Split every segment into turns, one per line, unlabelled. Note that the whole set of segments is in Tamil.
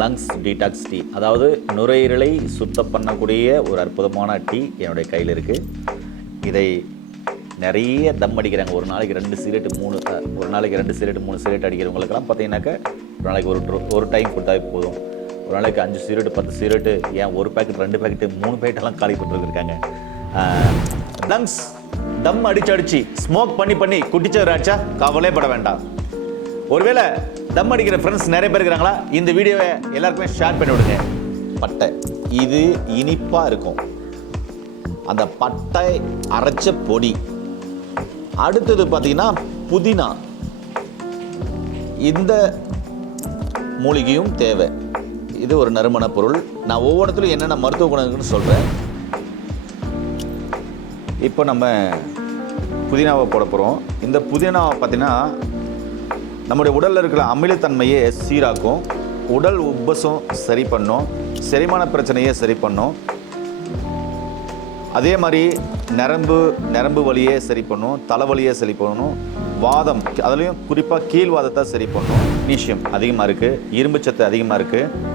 லங்ஸ் டீடாக்ஸ் டீ அதாவது நுரையீரலை சுத்தம் பண்ணக்கூடிய ஒரு அற்புதமான டீ என்னுடைய கையில் இருக்குது இதை நிறைய தம் அடிக்கிறாங்க. ஒரு நாளைக்கு ரெண்டு சிகரெட் மூணு ஒரு நாளைக்கு ரெண்டு சிகரெட் மூணு சிகரெட் அடிக்கிறவங்களுக்கெல்லாம் பார்த்தீங்கன்னாக்கா ஒரு நாளைக்கு ஒரு ஒரு டைம் கொடுத்தாவே போதும். ஒரு நாளைக்கு அஞ்சு சிகரெட் பத்து சிகரெட்டு ஏன் ஒரு பேக்கெட் ரெண்டு பேக்கெட்டு மூணு பேக்கெட்டெல்லாம் காலி பண்ணிருக்காங்க லங்ஸ் தம் அடிச்சு அடிச்சு ஸ்மோக் பண்ணி பண்ணி குட்டிச்சவராச்சா கவலையே பட வேண்டாம். ஒருவேளை தம் அடிக்கிற ஃப்ரெண்ட்ஸ் நிறைய பேர் இருக்கிறாங்களா? இந்த வீடியோவை எல்லாருக்குமே ஷேர் பண்ணி விடுங்க. பட்டை. இது இனிப்பாக இருக்கும். அந்த பட்டை அரைச்ச பொடி. அடுத்தது பார்த்தீங்கன்னா புதினா. இந்த மூலிகையும் தேவை. இது ஒரு நறுமண பொருள். நான் ஒவ்வொருத்திலும் என்னென்ன மருத்துவ குணம் சொல்கிறேன் இப்போ நம்ம புதினாவை போட போகிறோம் இந்த புதினாவை பார்த்தீங்கன்னா நம்முடைய உடலில் இருக்கிற அமிலத்தன்மையை சீராக்கும் உடல் உப்பசம் சரி பண்ணும் செரிமான பிரச்சனையை சரி பண்ணும். அதே மாதிரி நரம்பு நரம்பு வழியே சரி பண்ணும் தலைவலியை சரி பண்ணணும் வாதம் அதுலேயும் குறிப்பாக கீழ்வாதத்தை சரி பண்ணும். நீஷியம் அதிகமாக இருக்குது இரும்பு சத்து அதிகமாக இருக்குது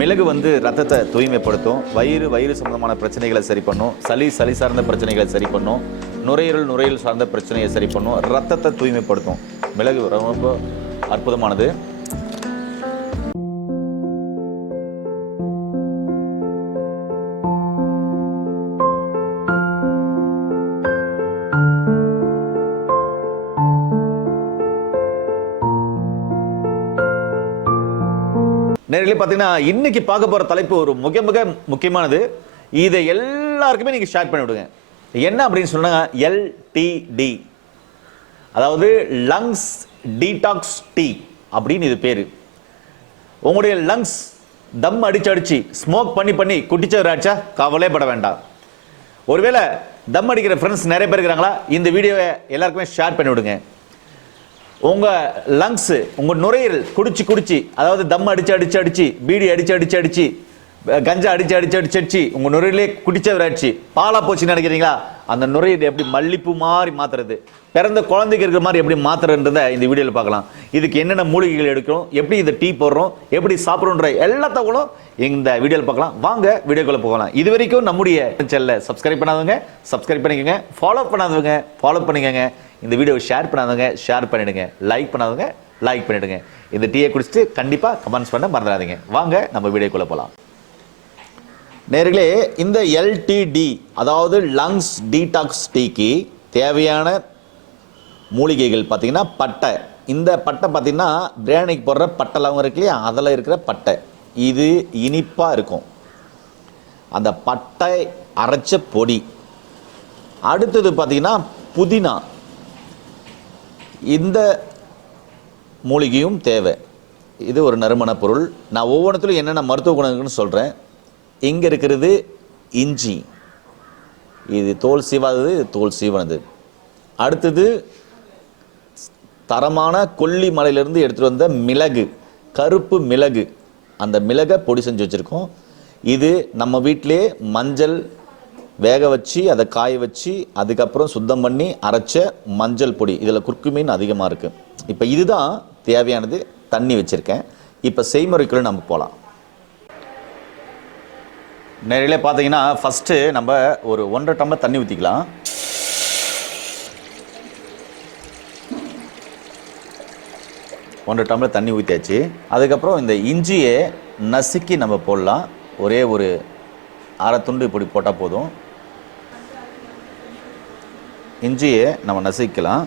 மிளகு வந்து ரத்தத்தை தூய்மைப்படுத்தும் வயிறு வயிறு சம்பந்தமான பிரச்சனைகளை சரி பண்ணும் சளி சளி சார்ந்த பிரச்சனைகளை சரி பண்ணும் நுரையீரல் நுரையீரல் சார்ந்த பிரச்சனையை சரி பண்ணும் ரத்தத்தை தூய்மைப்படுத்தும். மிளகு ரொம்ப அற்புதமானது. நேரிலே பார்த்தீங்கன்னா இன்னைக்கு பார்க்க போற தலைப்பு ஒரு மிக மிக முக்கியமானது. இதை எல்லாருக்குமே நீங்க ஷேர் பண்ணி விடுங்க என்ன அப்படின்னு சொன்னாங்க எல்டிடி அதாவது லங்ஸ் டீடாக்ஸ் டீ அப்படின்னு இது பேர். உங்களுடைய லங்ஸ் தம் அடிச்சு அடிச்சு ஸ்மோக் பண்ணி பண்ணி குட்டிச்சவராச்சா கவலையே பட வேண்டாம். ஒருவேளை தம் அடிக்கிற ஃப்ரெண்ட்ஸ் நிறைய பேர் இருக்கிறாங்களா? இந்த வீடியோவை எல்லாருக்குமே ஷேர் பண்ணி விடுங்க. உங்கள் லங்ஸு உங்கள் நுரையீரல் குடிச்சு குடிச்சு அதாவது தம் அடிச்சு அடிச்சு அடிச்சு பீடி அடிச்சு அடிச்சு அடிச்சு கஞ்சா அடிச்சு அடிச்சு அடிச்சு அடிச்சு உங்க நுரையிலே குடிச்சவராச்சு பாலா போச்சுன்னு நினைக்கிறீங்களா? அந்த நுரையீரல் எப்படி மல்லிப்பூ மாதிரி மாத்துறது? பிறந்த குழந்தைக்கு இருக்கிற மாதிரி எப்படி மாத்துறன்றத இந்த வீடியோவில் பார்க்கலாம். இதுக்கு என்னென்ன மூலிகைகள் எடுக்கிறோம்? எப்படி இந்த டீ போடுறோம்? எப்படி சாப்பிட்றோன்ற எல்லா தகவலும் இந்த வீடியோவில் பார்க்கலாம். வாங்க வீடியோக்குள்ளே போகலாம். இது வரைக்கும் நம்முடைய சேனலை சப்ஸ்கிரைப் பண்ணாதவங்க சப்ஸ்கிரைப் பண்ணிக்கோங்க. ஃபாலோ பண்ணாதவங்க ஃபாலோ பண்ணிக்கோங்க. இந்த வீடியோவை ஷேர் பண்ணாதவங்க ஷேர் பண்ணிடுங்க. லைக் பண்ணாதவங்க லைக் பண்ணிடுங்க. இந்த டீயை குடிச்சிட்டு கண்டிப்பாக கமெண்ட்ஸ் பண்ண மறந்துடாதீங்க. வாங்க நம்ம வீடியோக்குள்ளே போகலாம் நேர்களே இந்த எல்டிடி அதாவது லங்ஸ் டீடாக்ஸ் டீக்கு தேவையான மூலிகைகள் பார்த்தீங்கன்னா பட்டை. இந்த பட்டை பார்த்தீங்கன்னா பிரியாணிக்கு போடுற பட்டை லவங்கம் இருக்கு இல்லையா? அதில் இருக்கிற பட்டை. இது இனிப்பாக இருக்கும். அந்த பட்டை அரைச்ச பொடி. அடுத்தது பார்த்தீங்கன்னா புதினா. இந்த மூலிகையும் தேவை. இது ஒரு நறுமண பொருள். நான் ஒவ்வொன்றத்திலும் என்னென்ன மருத்துவ குணம் சொல்கிறேன் இங்கே இருக்கிறது? இஞ்சி. இது தோல் சீவாதது இது தோல் சீவனது. அடுத்தது தரமான கொல்லி மலையிலிருந்து எடுத்துகிட்டு வந்த மிளகு கருப்பு மிளகு. அந்த மிளகை பொடி செஞ்சு வச்சுருக்கோம். இது நம்ம வீட்டிலே மஞ்சள் வேக வச்சு அதை காய வச்சு அதுக்கப்புறம் சுத்தம் பண்ணி அரைச்ச மஞ்சள் பொடி. இதில் குறுக்குமீன் அதிகமாக இருக்குது இப்போ இதுதான் தேவையானது. தண்ணி வச்சுருக்கேன். இப்போ செய்முறைக்குள்ளே நம்ம போகலாம் நேரிலே பார்த்தீங்கன்னா ஃபஸ்ட்டு நம்ம ஒரு ஒன்றரை டம்ளர் தண்ணி ஊற்றிக்கலாம் ஒன்றரை டம்ளர் தண்ணி ஊற்றியாச்சு அதுக்கப்புறம் இந்த இஞ்சியை நசுக்கி நம்ம போடலாம். ஒரே ஒரு அரை துண்டு இப்படி போட்டால் போதும். இஞ்சியை நம்ம நசுக்கலாம்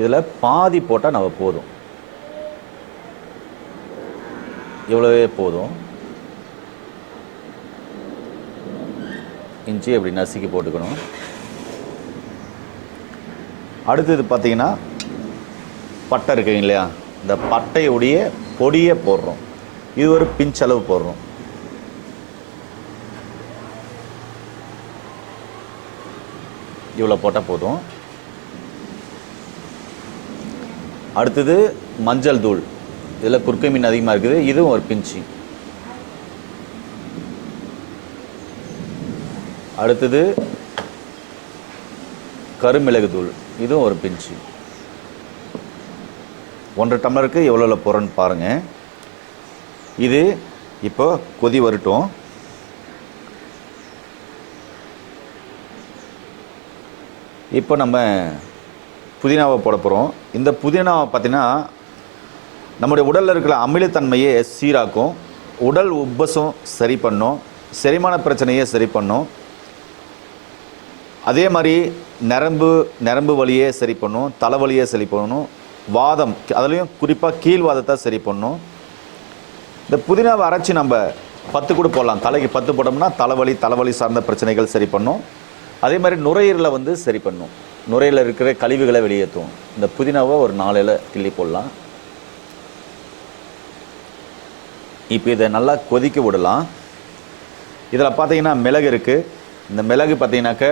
இதில் பாதி போட்டால் நம்ம போதும். இவ்வளவே போதும். இஞ்சி அப்படி நசுக்கி போட்டுக்கணும். அடுத்தது பார்த்தீங்கன்னா பட்டை இருக்குங்க இல்லையா? இந்த பட்டையுடைய பொடியை போடுறோம். இது ஒரு பிஞ்சளவு போடுறோம். இவ்வளோ போட்டால் போதும். அடுத்தது மஞ்சள் தூள். இதில் குறுக்கு மீன் அதிகமாக இருக்குது. இதுவும் ஒரு பிஞ்சு. அடுத்தது கருமிளகு தூள். இதுவும் ஒரு பிஞ்சு. ஒன்றரை டம்ளருக்கு எவ்வளோ போகிறேன்னு பாருங்கள் இது இப்போ கொதி வரட்டும். இப்போ நம்ம புதினாவை போட போகிறோம் இந்த புதினாவை பார்த்திங்கன்னா நம்முடைய உடலில் இருக்கிற அமிலத்தன்மையை சீராக்கும் உடல் உப்பசம் சரி பண்ணும் செரிமான பிரச்சனையை சரி பண்ணும். அதே மாதிரி நரம்பு நரம்பு வலியே சரி பண்ணும் தலைவலியை சரி பண்ணணும் வாதம் அதுலேயும் குறிப்பாக கீழ்வாதத்தை சரி பண்ணும். இந்த புதினாவை அரைச்சி நம்ம பத்து கூட போடலாம். தலைக்கு பத்து போட்டோம்னா தலைவலி தலைவலி சார்ந்த பிரச்சனைகள் சரி பண்ணும். அதே மாதிரி நுரையீரலை வந்து சரி பண்ணும். நுரையில் இருக்கிற கழிவுகளை வெளியேற்றும் இந்த புதினாவை ஒரு நாளையில் கிள்ளி போடலாம். இப்போ இதை நல்லா கொதிக்க விடலாம். இதில் பார்த்தீங்கன்னா மிளகு இருக்குது இந்த மிளகு பார்த்தீங்கன்னாக்க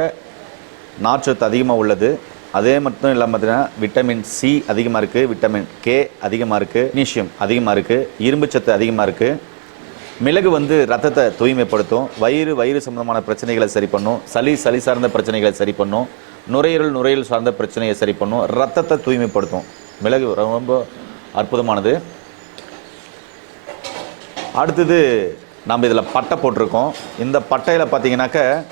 நார்ச்சத்து அதிகமாக உள்ளது. அதே மட்டும் இல்லாமல் பார்த்தீங்கன்னா விட்டமின் சி அதிகமாக இருக்குது விட்டமின் கே அதிகமாக இருக்குது மெக்னீஷியம் அதிகமாக இருக்குது இரும்புச்சத்து அதிகமாக இருக்குது மிளகு வந்து ரத்தத்தை தூய்மைப்படுத்தும். வயிறு வயிறு சம்பந்தமான பிரச்சனைகளை சரி பண்ணும். சளி சளி சார்ந்த பிரச்சனைகளை சரி பண்ணும். நுரையீரல் நுரையீரல் சார்ந்த பிரச்சனையை சரி பண்ணும். ரத்தத்தை தூய்மைப்படுத்தும். மிளகு ரொம்ப அற்புதமானது. அடுத்தது நம்ம இதில் பட்டை போட்டிருக்கோம். இந்த பட்டையில் பார்த்தீங்கன்னாக்க